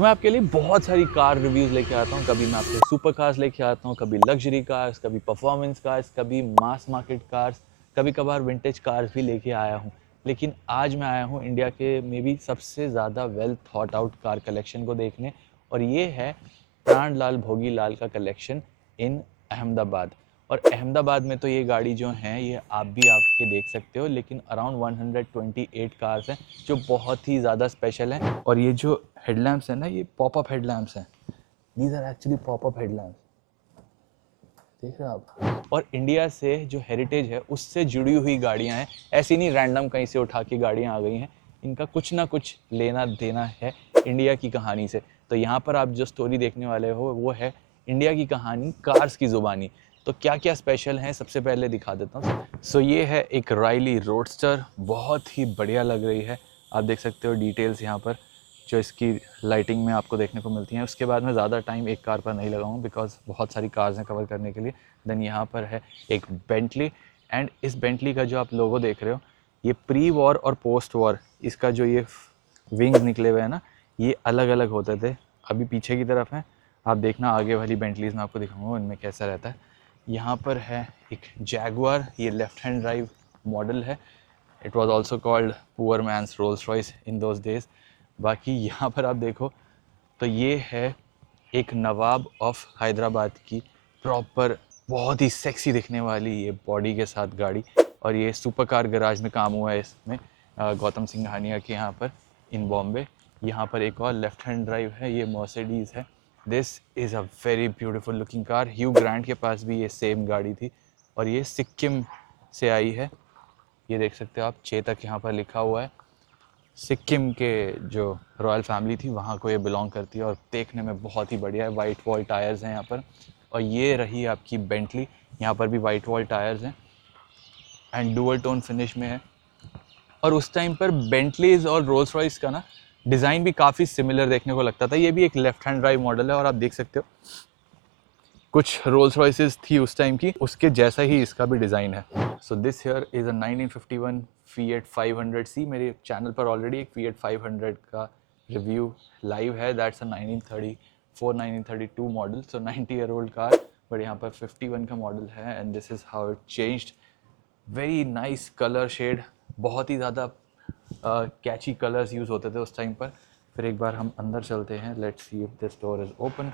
मैं आपके लिए बहुत सारी कार रिव्यूज़ लेके आता हूँ। कभी मैं आपके सुपर कार्स लेके आता हूँ, कभी लग्जरी कार्स, कभी परफॉर्मेंस कार्स, कभी मास मार्केट कार्स, कभी कभार विंटेज कार्स भी लेके आया हूँ। लेकिन आज मैं आया हूँ इंडिया के मे बी सबसे ज़्यादा well thought out car collection को देखने, और ये है प्राणलाल भोगीलाल का कलेक्शन इन अहमदाबाद। और अहमदाबाद में तो ये गाड़ी जो है ये आप भी आपके देख सकते हो, लेकिन अराउंड 128 कार्स हैं जो बहुत ही ज़्यादा स्पेशल हैं। और ये जो हेडलैम्प्स हैं ना, ये पॉपअप हेडलैम्प्स हैं। These are actually popup headlamps, देख रहे हो आप। और इंडिया से जो हेरिटेज है उससे जुड़ी हुई गाड़ियां हैं, ऐसी नहीं रैंडम कहीं से उठा के गाड़ियां आ गई हैं। इनका कुछ ना कुछ लेना देना है इंडिया की कहानी से। तो यहाँ पर आप जो स्टोरी देखने वाले हो वो है इंडिया की कहानी कार्स की ज़ुबानी। तो क्या क्या स्पेशल हैं सबसे पहले दिखा देता हूँ। सो ये है एक राइली रोडस्टर, बहुत ही बढ़िया लग रही है। आप देख सकते हो डिटेल्स यहाँ पर जो इसकी लाइटिंग में आपको देखने को मिलती हैं। उसके बाद में ज़्यादा टाइम एक कार पर नहीं लगाऊँ बिकॉज बहुत सारी कार्स हैं कवर करने के लिए। देन यहाँ पर है एक बेंटली, एंड इस बेंटली का जो आप लोगो देख रहे हो ये प्री वॉर और पोस्ट वॉर इसका जो ये विंग्स निकले हुए हैं ना, ये अलग अलग होते थे। अभी पीछे की तरफ है, आप देखना आगे वाली बेंटलीज में आपको दिखाऊंगा इनमें कैसा रहता है। यहाँ पर है एक जैगुआर, ये लेफ्ट हैंड ड्राइव मॉडल है। It was also called poor men's Rolls Royce in those days. बाकी यहाँ पर आप देखो तो ये है एक नवाब ऑफ हैदराबाद की प्रॉपर बहुत ही सेक्सी दिखने वाली ये बॉडी के साथ गाड़ी। और ये सुपर कार गराज में काम हुआ है इसमें, गौतम सिंघानिया के यहाँ पर इन बॉम्बे। यहाँ पर एक और लेफ्ट हैंड ड्राइव है, ये मर्सिडीज़ है। This is a very beautiful looking car. Hue grant के पास भी ये सेम गाड़ी थी और ये सिक्किम से आई है। ये देख सकते हो आप, चेतक यहाँ पर लिखा हुआ है। सिक्किम के जो रॉयल फैमिली थी वहाँ को ये बिलोंग करती है और देखने में बहुत ही बढ़िया है। वाइट वॉल टायर्स हैं यहाँ पर। और ये रही आपकी बेंटली, यहाँ पर भी वाइट वॉल टायर्स हैं एंड डुअल टोन फिनिश में है। और उस टाइम पर बेंटलीज और रोल्स रॉयस का ना डिज़ाइन भी काफ़ी सिमिलर देखने को लगता था। ये भी एक लेफ्ट हैंड ड्राइव मॉडल है और आप देख सकते हो कुछ रोल्स रॉयसेस थी उस टाइम की, उसके जैसा ही इसका भी डिज़ाइन है। So this here is a 1951 Fiat 500C। मेरे चैनल पर ऑलरेडी एक Fiat 500 का रिव्यू लाइव है। That's a 1934 1932 model, so 90 year old car, but यहाँ पर 51 का मॉडल है। And this is how it changed. Very nice colour shade, बहुत ही ज़्यादा कैची कलर्स यूज़ होते थे उस टाइम पर। फिर एक बार हम अंदर चलते हैं, let's see if this door is open,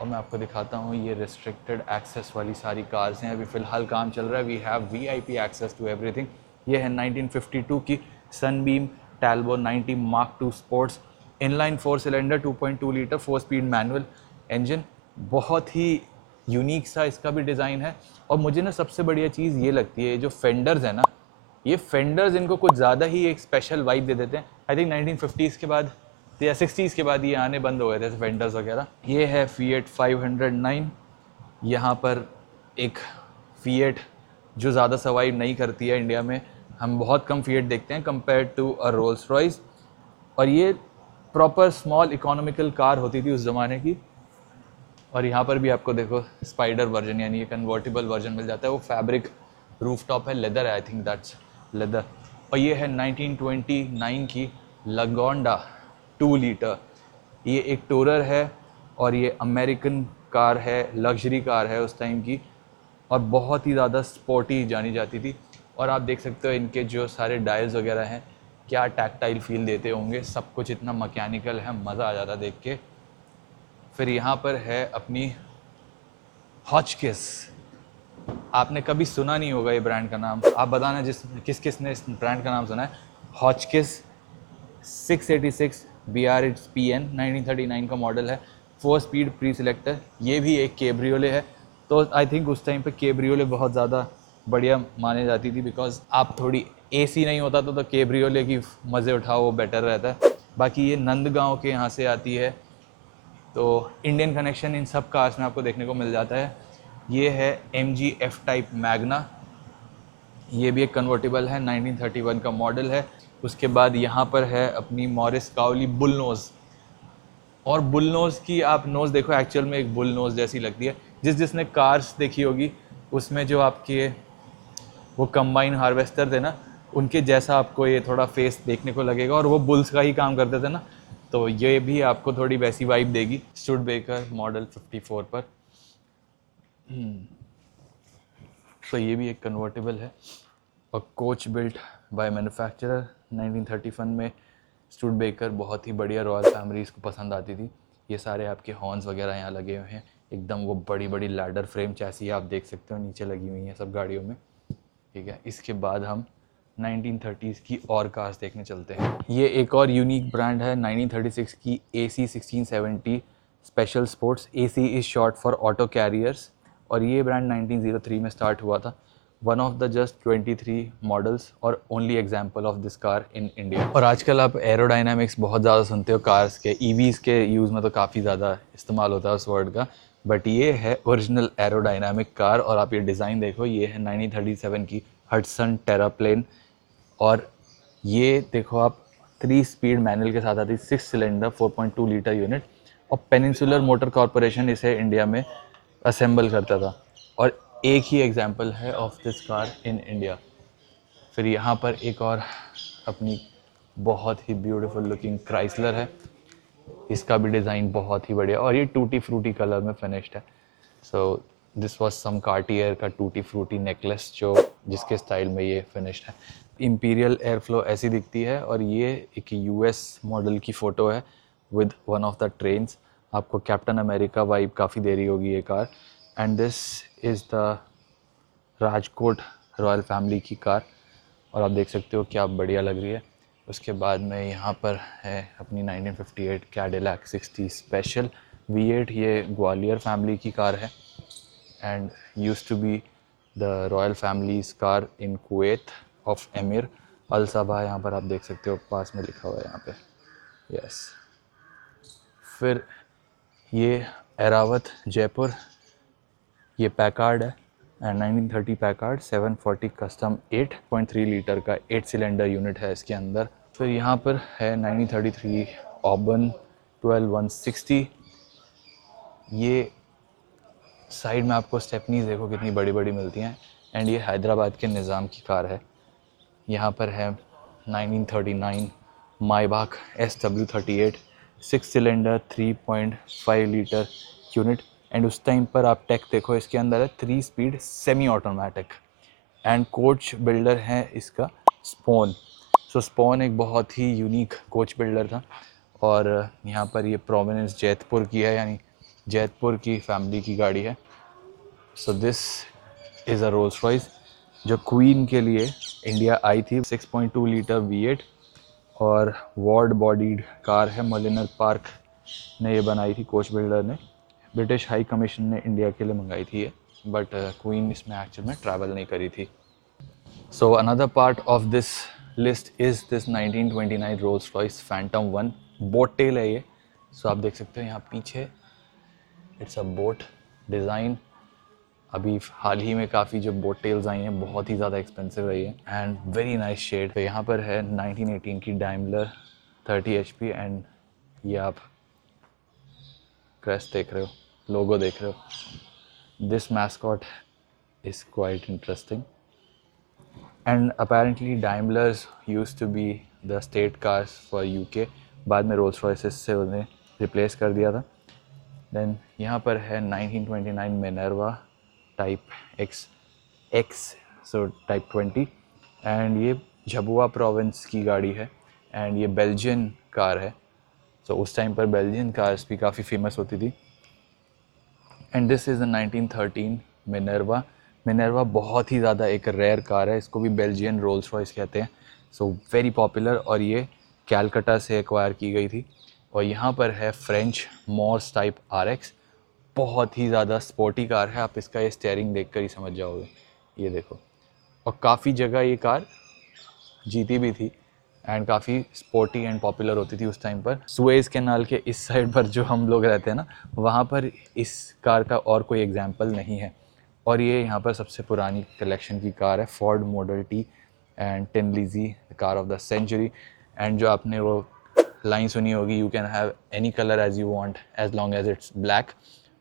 और मैं आपको दिखाता हूँ ये रिस्ट्रिक्टेड एक्सेस वाली सारी कार्स हैं। अभी फ़िलहाल काम चल रहा है। We have VIP access to everything. ये है 1952 की Sunbeam Talbot 90 mark II sports, inline 4 cylinder 2.2 litre 4 speed manual engine. बहुत ही यूनिक सा इसका भी डिज़ाइन है। और मुझे ना सबसे बढ़िया चीज़ ये लगती है, जो फेंडर्स है ना, ये फेंडर्स इनको कुछ ज़्यादा ही एक स्पेशल वाइब दे देते हैं। आई थिंक 1950s के बाद या 60s के बाद ये आने बंद हो गए थे फेंडर्स वगैरह। ये है Fiat 509। यहाँ पर एक Fiat जो ज़्यादा सर्वाइव नहीं करती है इंडिया में। हम बहुत कम Fiat देखते हैं compare to a Rolls Royce. और ये प्रॉपर स्मॉल इकोनॉमिकल कार होती थी उस ज़माने की। और यहाँ पर भी आपको देखो स्पाइडर वर्जन यानी ये कन्वर्टेबल वर्जन मिल जाता है। वो फैब्रिक रूफ टॉप है, लेदर है, आई थिंक दैट्स लेदर। और ये है 1929 की लगोंडा 2 लीटर। ये एक टूरर है और ये अमेरिकन कार है, लग्जरी कार है उस टाइम की, और बहुत ही ज़्यादा स्पोर्टी जानी जाती थी। और आप देख सकते हो इनके जो सारे डायल्स वगैरह हैं क्या टैक्टाइल फील देते होंगे। सब कुछ इतना मैकेनिकल है, मज़ा आ जाता देख के। फिर यहाँ पर है अपनी हॉचकिस। आपने कभी सुना नहीं होगा ये ब्रांड का नाम, आप बताना किस किस ने इस ब्रांड का नाम सुना है। हॉचकिस 686 BRH PN 1939 का मॉडल है, 4 स्पीड प्री सिलेक्टर। ये भी एक केब्रियोले है। तो आई थिंक उस टाइम पे केब्रियोले बहुत ज़्यादा बढ़िया माने जाती थी, बिकॉज आप थोड़ी AC नहीं होता तो केब्रियोले की मज़े उठाओ, वो बेटर रहता है। बाकी ये नंदगांव के यहाँ से आती है, तो इंडियन कनेक्शन इन सब कार्स में आपको देखने को मिल जाता है। ये है MG F टाइप मैग्ना। ये भी एक कन्वर्टेबल है, 1931 का मॉडल है। उसके बाद यहाँ पर है अपनी मॉरिस काउली बुल नोज़। और बुल नोज़ की आप नोज़ देखो, एक्चुअल में एक बुल नोज़ जैसी लगती है। जिसने कार्स देखी होगी उसमें जो आपके वो कंबाइन हार्वेस्टर थे ना, उनके जैसा आपको ये थोड़ा फेस देखने को लगेगा। और वो बुल्स का ही काम करते थे ना, तो ये भी आपको थोड़ी वैसी वाइब देगी स्टुडबेकर मॉडल 54 पर। तो ये भी एक कन्वर्टेबल है और कोच बिल्ट बाय मैन्युफैक्चरर 1931 में। स्टुडबेकर बहुत ही बढ़िया रॉयल फैमिलीज को पसंद आती थी। ये सारे आपके हॉर्न्स वगैरह यहाँ लगे हुए हैं, एकदम वो बड़ी बड़ी लैडर फ्रेम चैसी आप देख सकते हो नीचे लगी हुई हैं सब गाड़ियों में, ठीक है। इसके बाद हम 1930s की और कार्स देखने चलते हैं। ये एक और यूनिक ब्रांड है 1936 की AC 1670 special sports. AC is short for auto carriers और ये ब्रांड 1903 में स्टार्ट हुआ था। One of the just 23 models और only example of this car in India. और आजकल आप एरोडाइनामिक्स बहुत ज़्यादा सुनते हो कार्स के, EVs के यूज़ में तो काफ़ी ज़्यादा इस्तेमाल होता है उस वर्ड का, बट ये है ओरिजिनल एरोडाइनामिक कार। और आप ये डिज़ाइन देखो, ये है 1937 की हडसन टेराप्लेन और ये देखो आप 3 स्पीड मैनुअल के साथ आती है, 6 सिलेंडर 4.2 लीटर यूनिट। और पेनिनसुलर मोटर कॉरपोरेशन इसे इंडिया में असेंबल करता था और एक ही एग्जांपल है of this car in India. फिर यहाँ पर एक और अपनी बहुत ही ब्यूटीफुल लुकिंग क्राइसलर है, इसका भी डिज़ाइन बहुत ही बढ़िया और ये टूटी फ्रूटी कलर में फिनिश्ड है। So this was some Cartier का टूटी फ्रूटी नेकलेस जो जिसके स्टाइल में ये फिनिश्ड है। इंपीरियल एयरफ्लो ऐसी दिखती है और ये एक US मॉडल की फ़ोटो है with one of the trains. आपको कैप्टन अमेरिका वाइब काफ़ी दे रही होगी ये car. And this is the Rajkot royal family की कार और आप देख सकते हो क्या बढ़िया लग रही है। उसके बाद में यहाँ पर है अपनी 1958 कैडिलैक 60 स्पेशल V8। ये ग्वालियर फैमिली की कार है and used to be the royal families car in Kuwait of emir Al Sabah. यहाँ पर आप देख सकते हो पास में लिखा हुआ है यहाँ पे, यस। फिर ये एरावत जयपुर, ये पैकार्ड है एंड 1930 पैकार्ड 740 कस्टम 8.3 लीटर का 8 सिलेंडर यूनिट है इसके अंदर। फिर यहाँ पर है 1933 ऑबन 12160। ये साइड में आपको स्टेपनीज देखो कितनी बड़ी बड़ी मिलती हैं एंड ये हैदराबाद के निज़ाम की कार है। यहाँ पर है 1939 माइबाक SW38 6 cylinder 3.5 litre unit and उस टाइम पर आप टेक देखो इसके अंदर है 3 speed semi automatic and coach builder है इसका स्पोन। सो स्पोन एक बहुत ही यूनिक कोच बिल्डर था और यहाँ पर ये प्रोमिनेंस जैतपुर की है, यानी जैतपुर की फैमिली की गाड़ी है। So this is a Rolls Royce जो क्वीन के लिए इंडिया आई थी। 6.2 लीटर V8 और वॉर्ड बॉडीड कार है। मलिनर पार्क ने ये बनाई थी, कोच बिल्डर ने। ब्रिटिश हाई कमीशन ने इंडिया के लिए मंगाई थी ये, बट क्वीन इसमें एक्चुअल में ट्रैवल नहीं करी थी। So another part of this list is this 1929 Rolls Royce Phantom 1 boat tail है ये। सो आप देख सकते हो यहाँ पीछे इट्स अ बोट डिज़ाइन। अभी हाल ही में काफ़ी जो बोट टेल्स आई हैं बहुत ही ज़्यादा एक्सपेंसिव रही है एंड वेरी नाइस शेड। तो यहाँ पर है 1918 की डाइमलर 30 HP एंड ये आप क्रेस्ट देख रहे हो, लोगो देख रहे हो। This mascot is quite interesting and apparently Daimlers used to be the state cars for UK। बाद में रोल्स रॉयसेस से उन्हें रिप्लेस कर दिया था। देन यहाँ पर है 1929 Minerva type X so type 20 and ये झबुआ प्रोविंस की गाड़ी है एंड ये बेल्जियन कार है। सो उस टाइम पर बेल्जियन कार्स भी काफ़ी फेमस होती थी। And this is the 1913 Minerva. Minerva बहुत ही ज़्यादा एक रेयर कार है, इसको भी बेल्जियन रोल्स रॉयस कहते हैं। सो वेरी पॉपुलर और ये कैलकटा से एक्वायर की गई थी। और यहाँ पर है फ्रेंच मॉर्स टाइप RX, बहुत ही ज़्यादा स्पोर्टी कार है। आप इसका ये स्टीयरिंग देखकर ही समझ जाओगे, ये देखो। और काफ़ी जगह ये कार जीती भी थी एंड काफ़ी स्पोर्टी एंड पॉपुलर होती थी उस टाइम पर। सुएज़ कैनाल के इस साइड पर जो हम लोग रहते हैं ना, वहाँ पर इस कार का और कोई एग्जाम्पल नहीं है। और ये यहाँ पर सबसे पुरानी कलेक्शन की कार है, Ford model T and Tin Lizzie car of the century. And जो आपने वो लाइन सुनी होगी, you can have any colour as you want as long as it's black,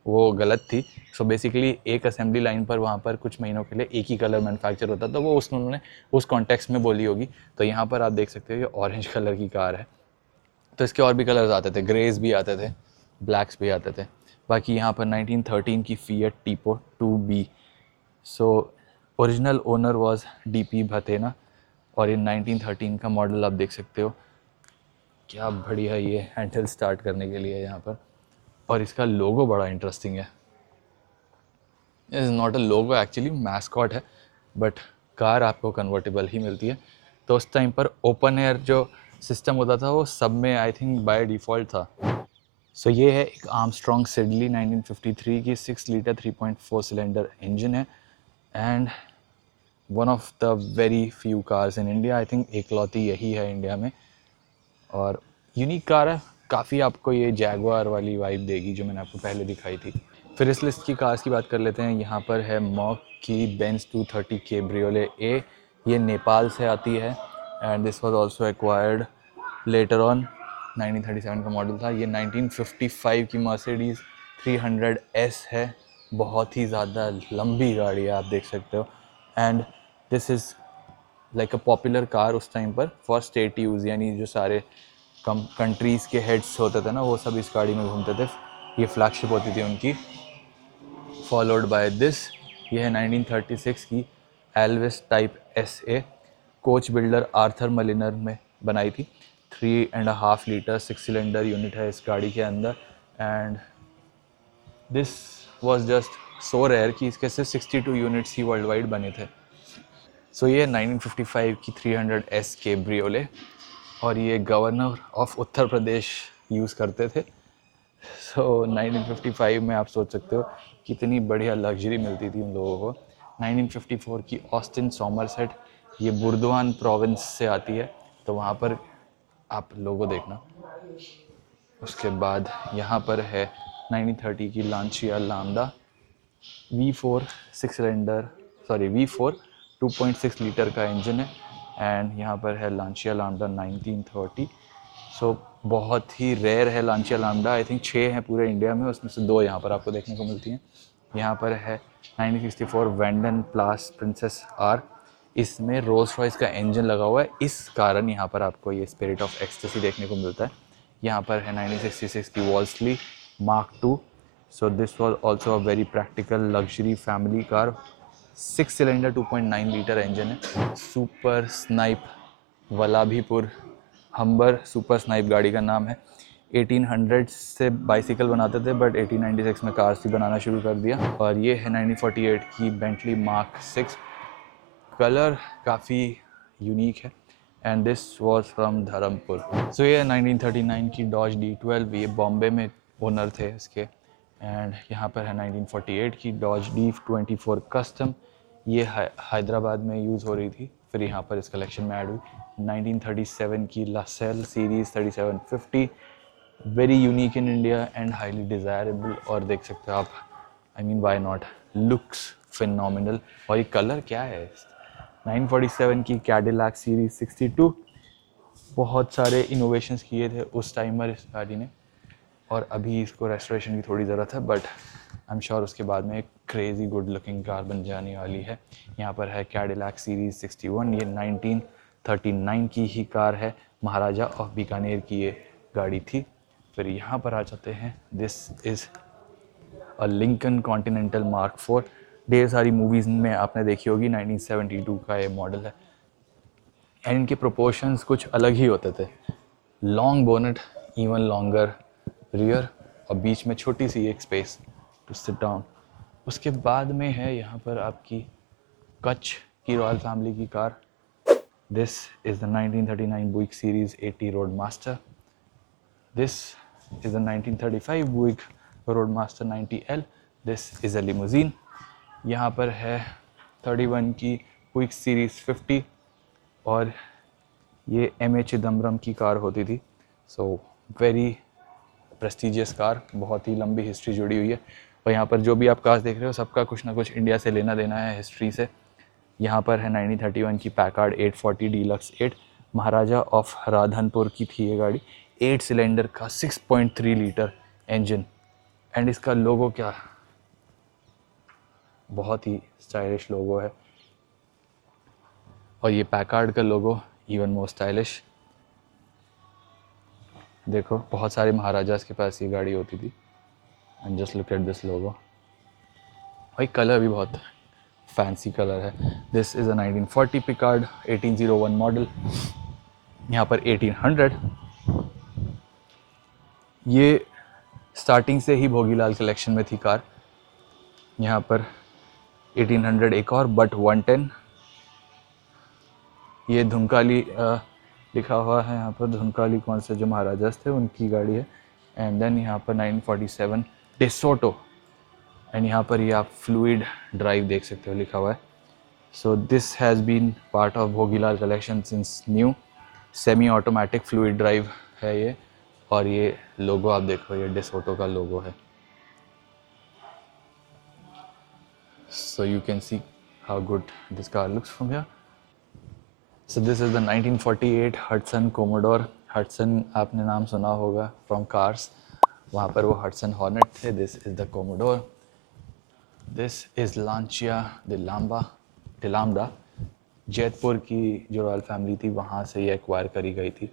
वो गलत थी। सो बेसिकली एक असेंबली लाइन पर वहाँ पर कुछ महीनों के लिए एक ही कलर मैन्युफैक्चर होता था, तो वो उन्होंने उस कॉन्टेक्स्ट में बोली होगी। तो यहाँ पर आप देख सकते हो ये ऑरेंज कलर की कार है। तो इसके और भी कलर्स आते थे, ग्रेज भी आते थे, ब्लैक्स भी आते थे। बाकी यहाँ पर 1913 की Fiat Tipo 2B। So original owner was DP Bhathena, और ये 1913 का मॉडल आप देख सकते हो। क्या बढ़िया ये हैंडल स्टार्ट करने के लिए यहाँ पर, और इसका लोगो बड़ा इंटरेस्टिंग है। Is not a logo actually, mascot है, बट कार आपको कन्वर्टेबल ही मिलती है। तो उस टाइम पर ओपन एयर जो सिस्टम होता था वो सब में आई थिंक बाय डिफ़ॉल्ट था। सो ये है एक आर्मस्ट्रॉन्ग सिडली 1953 की 6 लीटर 3.4 सिलेंडर इंजन है, and one of the very few cars in India, I think एकलौती यही है इंडिया में, और यूनिक कार है काफ़ी। आपको ये जैगवार वाली वाइब देगी जो मैंने आपको पहले दिखाई थी। फिर इस लिस्ट की कार्स की बात कर लेते हैं। यहाँ पर है मॉक की बेंज 230 कैब्रियोले ए, ये नेपाल से आती है, and this was also acquired later on. 1937 का मॉडल था। ये 1955 की मर्सिडीज़ 300S है, बहुत ही ज़्यादा लंबी गाड़ी है, आप देख सकते हो। And this is like a popular car उस टाइम पर फॉर स्टेट यूज़, यानी जो सारे कंट्रीज़ के हेड्स होते थे ना, वो सब इस गाड़ी में घूमते थे। ये फ्लैगशिप होती थी उनकी। फॉलोड बाय दिस, ये है 1936 की Alvis type SA, coach builder Arthur Mulliner में बनाई थी। 3.5 लीटर 6 सिलेंडर यूनिट है इस गाड़ी के अंदर, and this was just so rare कि इसके सिर्फ 62 यूनिट्स ही वर्ल्ड वाइड बने थे। सो ये 1955 की 300S कैब्रियोले, और ये governor of Uttar Pradesh use करते थे। सो 1955 में आप सोच सकते हो कितनी बढ़िया लग्जरी मिलती थी उन लोगों को। 1954 की ऑस्टिन सॉमरसेट, ये बुर्दवान प्रोविंस से आती है, तो वहाँ पर आप लोगो देखना। उसके बाद यहाँ पर है 1930 की Lancia Lambda V4 6 cylinder, sorry V4 2.6 litre का इंजन है, एंड यहाँ पर है लांचिया लामडा 1930। सो बहुत ही रेयर है लांचिया लामडा, आई थिंक 6 हैं पूरे इंडिया में, उसमें से 2 यहाँ पर आपको देखने को मिलती हैं। यहाँ पर है 1964 वेंडन प्लास प्रिंसेस R, इसमें रोल्स रॉयस का इंजन लगा हुआ है, इस कारण यहाँ पर आपको ये स्पिरिट ऑफ एक्सटेसी देखने को मिलता है। यहाँ पर है 1966 की Wolseley mark II। So this was also a very practical luxury family car. 6 cylinder 2.9 litre engine है। Super Snipe Vallabhipur Humber Super Snipe गाड़ी का नाम है। 1800 से बाइसिकल बनाते थे, बट 1896 में कार्स भी बनाना शुरू कर दिया। और ये है 1948 की बेंटली मार्क 6। कलर काफ़ी यूनिक है, and this was from Dharampur. So ये 1939 की डॉज D12, ये बॉम्बे में ओनर थे इसके। एंड यहाँ पर है 1948 की डॉज D24 कस्टम, ये हैदराबाद में यूज़ हो रही थी, फिर यहाँ पर इस कलेक्शन में ऐड हुई। 1937 की LaSalle series 3750, very unique in India and highly desirable, और देख सकते हो आप, I mean why not, looks phenomenal. और ये कलर क्या है। 947 की कैडिलैक सीरीज 62, बहुत सारे इनोवेशंस किए थे उस टाइमर इस गाड़ी ने, और अभी इसको रेस्टोरेशन की थोड़ी ज़रूरत है, बट आई एम श्योर उसके बाद में एक क्रेज़ी गुड लुकिंग कार बन जाने वाली है। यहाँ पर है कैडिलैक सीरीज 61, ये 1939 की ही कार है, महाराजा ऑफ बीकानेर की ये गाड़ी थी। फिर यहाँ पर आ जाते हैं, this is a Lincoln continental mark 4, ढेर सारी मूवीज़ में आपने देखी होगी। 1972 का ये मॉडल है, एंड इनके प्रोपोर्शंस कुछ अलग ही होते थे। Long bonnet, even longer rear, और बीच में छोटी सी एक स्पेस टू सिट डाउन। उसके बाद में है यहाँ पर आपकी कच्छ की रॉयल फैमिली की car. This is the 1939 Buick series 80 Roadmaster. This is the 1935 Buick Roadmaster 90L। This is a limousine. यहाँ पर है 31 की बुइक सीरीज 50, और ये M.A. चिदम्बरम की कार होती थी। सो वेरी प्रेस्टिजियस कार, बहुत ही लंबी हिस्ट्री जुड़ी हुई है। और यहाँ पर जो भी आप कार्स देख रहे हो सबका कुछ ना कुछ इंडिया से लेना देना है हिस्ट्री से। यहाँ पर है 1931 की Packard 840 deluxe 8, Maharaja of Radhanpur की थी ये गाड़ी। 8 सिलेंडर का 6.3 लीटर इंजन, एंड इसका लोगो क्या, बहुत ही स्टाइलिश लोगो है, और ये पैकार्ड का लोगो इवन मोर स्टाइलिश। देखो बहुत सारे महाराजास के पास ये गाड़ी होती थी। And just look at this लोगो, भाई कलर भी बहुत फैंसी कलर है। This is a 1940 Picard 1801 model. यहाँ पर 1800, ये स्टार्टिंग से ही भोगीलाल कलेक्शन में थी कार। यहाँ पर 1800 एक और बट 110, ये धुमकाली लिखा हुआ है यहाँ पर। धुमकाली कौन से जो महाराजास थे उनकी गाड़ी है। एंड देन यहाँ पर 1947 डेसोटो, एंड यहाँ पर ये आप फ्लूइड ड्राइव देख सकते हो लिखा हुआ है। So this has been part of Bhogilal collection since new. Semi automatic fluid drive है ये। और ये लोगो आप देखो, ये डेसोटो का लोगो है। So you can see how good this car looks from here. So this is the 1948 Hudson Commodore. Hudson आपने नाम सुना होगा from cars, वहाँ पर वो Hudson Hornet थे। This is the Commodore. This is Lancia de Lambda. Jaitpur की जो रॉयल फैमिली थी वहाँ से ये एक्वायर करी गई थी।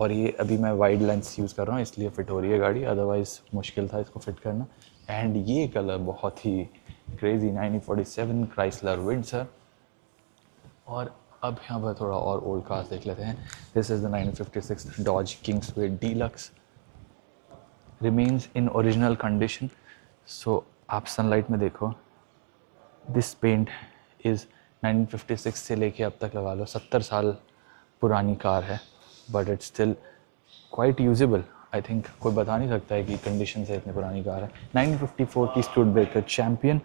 और ये अभी मैं वाइड लेंस यूज़ कर रहा हूँ इसलिए फिट हो रही है गाड़ी, अदरवाइज़ मुश्किल था इसको फिट करना। एंड ये कलर बहुत ही क्रेजी 1947 क्राइसलर विंडसर। और अब यहाँ पर थोड़ा और ओल्ड कार्स देख लेते हैं। This is the 1956 Dodge Kingsway deluxe, remains in original condition. So आप सनलाइट में देखो, दिस पेंट इज़ 1956 से लेके अब तक लगा लो 70 साल पुरानी कार है, but it's still quite usable. I think कोई बता नहीं सकता है कि कंडीशन से इतनी पुरानी कार है। 1954 की स्टूडेब्रेकर चैम्पियन,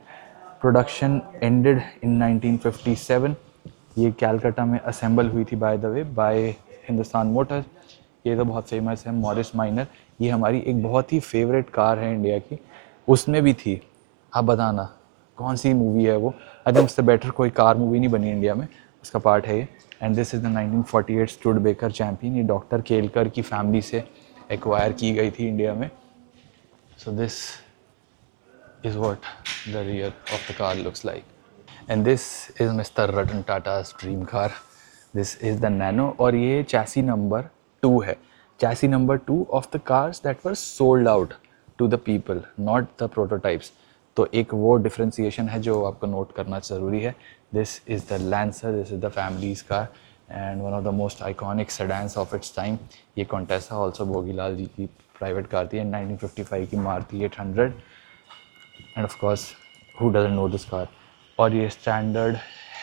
प्रोडक्शन एंडेड इन 1957। ये कैलकाटा में असेंबल हुई थी by the way by Hindustan Motors. ये तो बहुत फेमस है। मॉरिस माइनर, ये हमारी एक बहुत ही फेवरेट कार है इंडिया की, उसमें भी थी। आप बताना कौन सी मूवी है वो। आई थिंक उससे बेटर कोई कार मूवी नहीं बनी इंडिया में, उसका पार्ट है ये। And this is the 1948 Studebaker Champion. ये डॉक्टर केलकर की फैमिली से एक्वायर की गई थी इंडिया में। So this is what the rear of the car looks like. And this is mister Ratan Tata's dream car. This is the Nano, और ये चैसी नंबर 2 है। Chassis number 2 of the cars that were sold out to the people, not the prototypes. तो एक वो differentiation है जो आपको note करना ज़रूरी है। This is the lancer, this is the families car and one of the most iconic sedans of its time. ये कॉन्टेसा ऑल्सो भोगीलाल जी की प्राइवेट कार थी। एंड 1955 की Maruti 800, end of course who doesn't know this car. और ये standard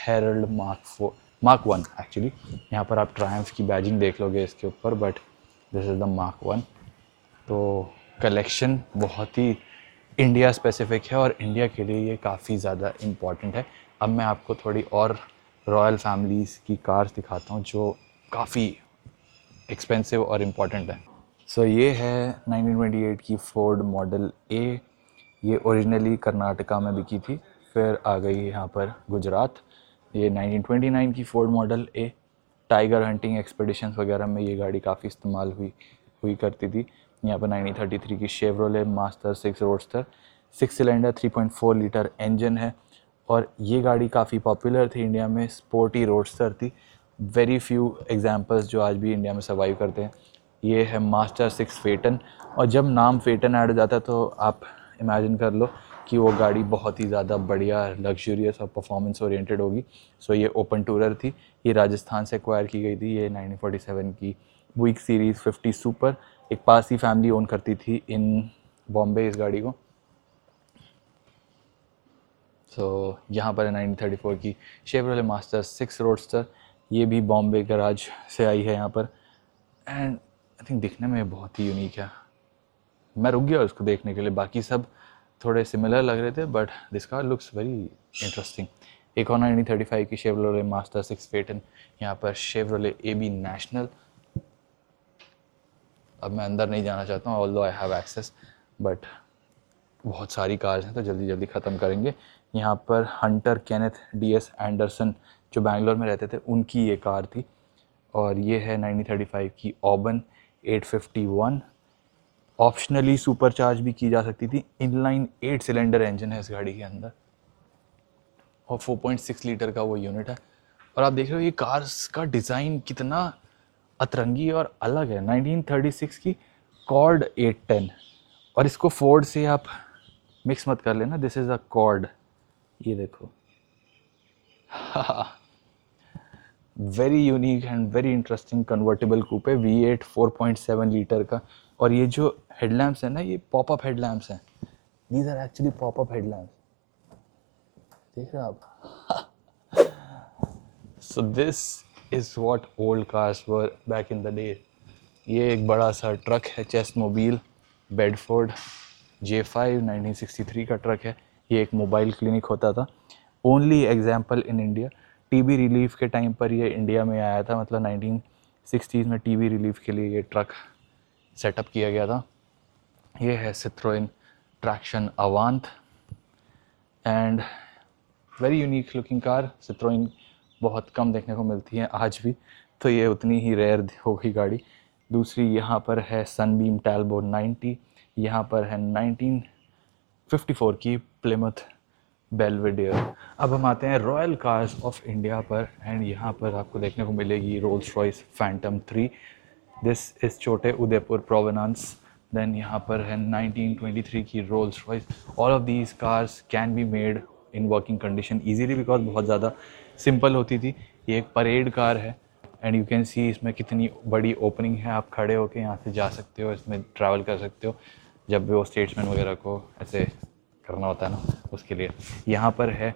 Herald mark 1 actually. यहाँ पर आप Triumph की बैजिंग देख लोगे इसके ऊपर, but this is the mark 1। तो कलेक्शन बहुत ही इंडिया स्पेसिफिक है और इंडिया के लिए ये काफ़ी ज़्यादा इम्पॉर्टेंट है। अब मैं आपको थोड़ी और रॉयल फैमिलीज़ की कार्स दिखाता हूँ जो काफ़ी एक्सपेंसिव और इम्पॉर्टेंट है। सो ये है 1928 की फोर्ड मॉडल ए। ये ओरिजिनली कर्नाटका में बिकी थी, फिर आ गई यहाँ पर गुजरात। ये 1929 की फोर्ड मॉडल ए, टाइगर हंटिंग एक्सपेडिशंस वगैरह में ये गाड़ी काफ़ी इस्तेमाल हुई करती थी। यहाँ पर 1933 की Chevrolet master 6 roadster, 6 cylinder 3.4 litre engine है। और ये गाड़ी काफ़ी पॉपुलर थी इंडिया में, स्पोर्टी रोडस्टर थी। वेरी फ्यू एग्जांपल्स जो आज भी इंडिया में सर्वाइव करते हैं। ये है मास्टर 6 फेटन, और जब नाम फेटन ऐड हो जाता है तो आप इमेजिन कर लो कि वो गाड़ी बहुत ही ज़्यादा बढ़िया, लग्जूरियस और परफॉर्मेंस ओरिएंटेड होगी। सो ये ओपन टूरर थी। ये राजस्थान से एक्वायर की गई थी। ये 1947 की बुइक सीरीज़ 50 सुपर, एक पास ही फैमिली ओन करती थी इन बॉम्बे इस गाड़ी को। सो यहाँ पर है 1934 की शेवरोले मास्टर 6 रोडस्टर। ये भी बॉम्बे गराज से आई है यहाँ पर। एंड आई थिंक दिखने में बहुत ही यूनिक है। मैं रुक गया उसको देखने के लिए, बाकी सब थोड़े सिमिलर लग रहे थे, but this car looks very interesting. एक और 1935 की शेवरोले मास्टर 6 फेटन, यहाँ पर शेवरोले AB नेशनल। अब मैं अंदर नहीं जाना चाहता हूँ, although I have access, but बहुत सारी कार्स हैं तो जल्दी जल्दी ख़त्म करेंगे। यहाँ पर हंटर केनेथ DS एंडरसन जो बैंगलोर में रहते थे उनकी ये कार थी। और ये है 1935 की ऑबन 851, ऑप्शनली सुपर चार्ज भी की जा सकती थी। इनलाइन 8 सिलेंडर इंजन है इस गाड़ी के अंदर और 4.6 लीटर का वो यूनिट है। और आप देख रहे हो ये कार्स का डिज़ाइन कितना अतरंगी और अलग है। 1936 की कॉर्ड 810, और इसको फोर्ड से आप मिक्स मत कर लेना, दिस इज़ अ कॉर्ड, ये देखो। Very unique and very interesting convertible coupe V8 4.7 litre का। और ये जो हेडलैम्प्स है ना, ये पॉपअप हेडलैम्प्स हैं, these are actually popup headlamps, देख रहे हो आप। So this is what old cars were back in the day. ये एक बड़ा सा ट्रक है, चेस्ट मोबिल बेडफोर्ड J5 1963 का ट्रक है। ये एक मोबाइल क्लिनिक होता था, only example in India. TB relief के टाइम पर ये इंडिया में आया था, मतलब 1960s में टीबी रिलीफ के लिए ये ट्रक सेटअप किया गया था। ये है Citroen Traction Avant, and very unique looking car. Citroen बहुत कम देखने को मिलती है आज भी, तो ये उतनी ही रेयर हो गई गाड़ी। दूसरी यहाँ पर है सनबीम टैल्बो 90, यहाँ पर है 1954 की प्लिमथ बेल्वेडियर। अब हम आते हैं रॉयल कार्स ऑफ इंडिया पर, एंड यहाँ पर आपको देखने को मिलेगी roles Royce Phantom 3, this is छोटे उदयपुर प्रोवेनांस। देन यहाँ पर है 1923 की Rolls Royce. All of these cars can be made in working condition easily, because बहुत ज़्यादा सिंपल होती थी। ये एक परेड कार है, एंड यू कैन सी इसमें कितनी बड़ी ओपनिंग है, आप खड़े होकर यहाँ से जा सकते हो, इसमें ट्रैवल कर सकते हो जब भी वो स्टेट्समैन वगैरह को ऐसे करना होता है ना, उसके लिए। यहाँ पर है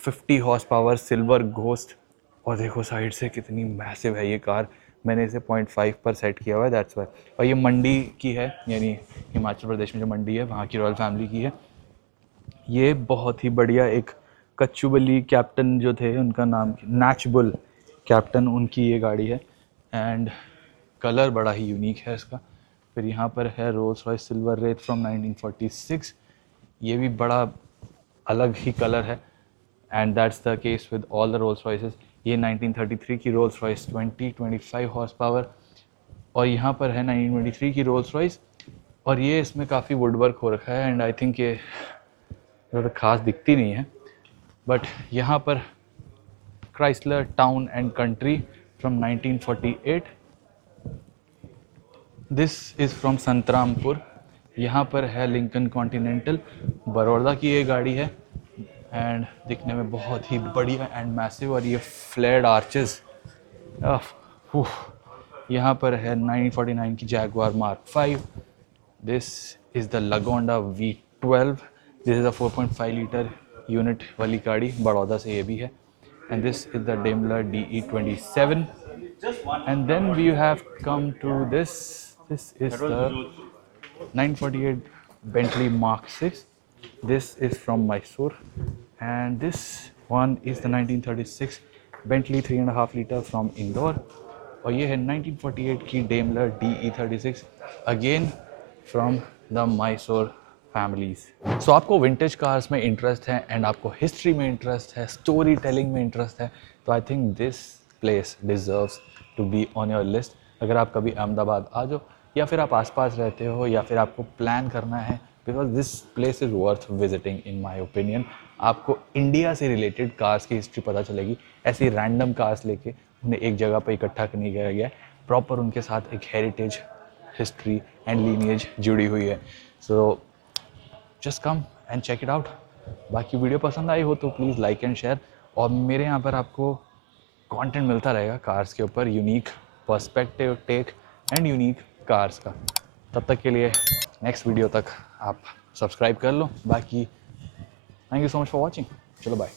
50 हॉर्स पावर सिल्वर घोस्ट, और देखो साइड से कितनी मैसिव है ये कार। मैंने इसे 0.5 पर सेट किया हुआ है, दैट्स वाई। और ये मंडी की है, यानी हिमाचल प्रदेश में जो मंडी है वहाँ की रॉयल फैमिली की है। ये बहुत ही बढ़िया एक कच्चूबली कैप्टन जो थे, उनका नाम नैचबुल कैप्टन, उनकी ये गाड़ी है, एंड कलर बड़ा ही यूनिक है इसका। फिर यहाँ पर है Rolls Royce Silver Wraith from 1946, ये भी बड़ा अलग ही कलर है, and that's the case with all the Rolls Royces. ये 1933 की रोल्स रॉयस 25 हॉर्स पावर, और यहाँ पर है 1923 की रोल्स रॉयस, और ये इसमें काफ़ी वुडवर्क हो रखा है, एंड आई थिंक ये ज़्यादा खास दिखती नहीं है। बट यहाँ पर Chrysler town and country from 1948, this is from Santrampur. यहाँ पर है लिंकन कॉन्टिनेंटल, बड़ौदा की ये गाड़ी है, एंड दिखने में बहुत ही बढ़िया एंड मैसिव, और ये फ्लेयर्ड आर्चेस। यहाँ पर है 1949 की Jaguar mark 5, this is the Lagonda V12, this is a 4.5 litre unit वाली गाड़ी, बड़ौदा से ये भी है, and this is the Daimler DE27, and then we have come to this is the 948 Bentley Mark 6, this is from Mysore, and this one is the 1936 Bentley 3.5 liter from Indore, और ये है 1948 की Daimler DE36, again from the Mysore families. So आपको vintage cars में interest है, एंड आपको history में इंटरेस्ट है, स्टोरी टेलिंग में इंटरेस्ट है, तो I think this place deserves to be on your list. अगर आप कभी अहमदाबाद आ जाओ, या फिर आप आसपास रहते हो, या फिर आपको प्लान करना है, because this place is worth visiting in my opinion. आपको इंडिया से रिलेटेड कार्स की हिस्ट्री पता चलेगी, ऐसी रैंडम कार्स लेके उन्हें एक जगह पर इकट्ठा नहीं किया गया है, प्रॉपर उनके साथ एक हेरिटेज, हिस्ट्री एंड लीनिएज जुड़ी हुई है। So just come and check it out. बाकी वीडियो पसंद आई हो तो प्लीज़ लाइक एंड शेयर, और मेरे यहाँ पर आपको कंटेंट मिलता रहेगा कार्स के ऊपर, unique perspective take and unique cars का। तब तक के लिए नेक्स्ट वीडियो तक आप सब्सक्राइब कर लो। बाकी thank you so much for watching, चलो बाय।